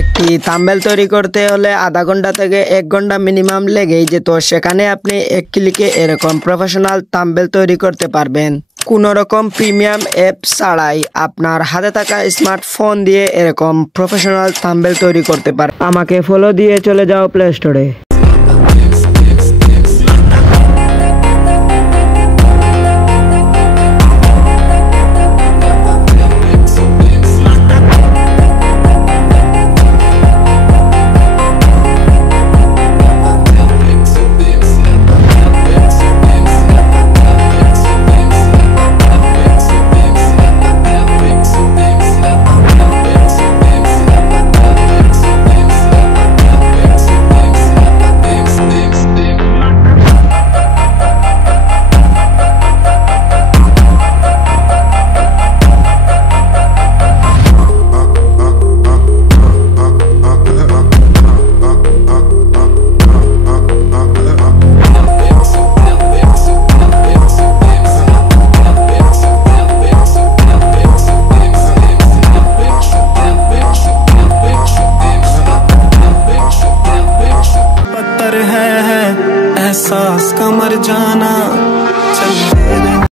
একটি থাম্বনেল তৈরি করতে হলে আধা ঘন্টা থেকে 1 ঘন্টা মিনিমাম লেগেই যেত। সেখানে আপনি এক ক্লিকে এরকম প্রফেশনাল থাম্বনেল তৈরি করতে পারবেন কোনো রকম প্রিমিয়াম অ্যাপ ছাড়াই। আপনার হাতে থাকা স্মার্টফোন দিয়ে এরকম প্রফেশনাল থাম্বনেল তৈরি করতে পারেন। আমাকে ফলো দিয়ে চলে যাও প্লে স্টোরে। एहसास का मर जाना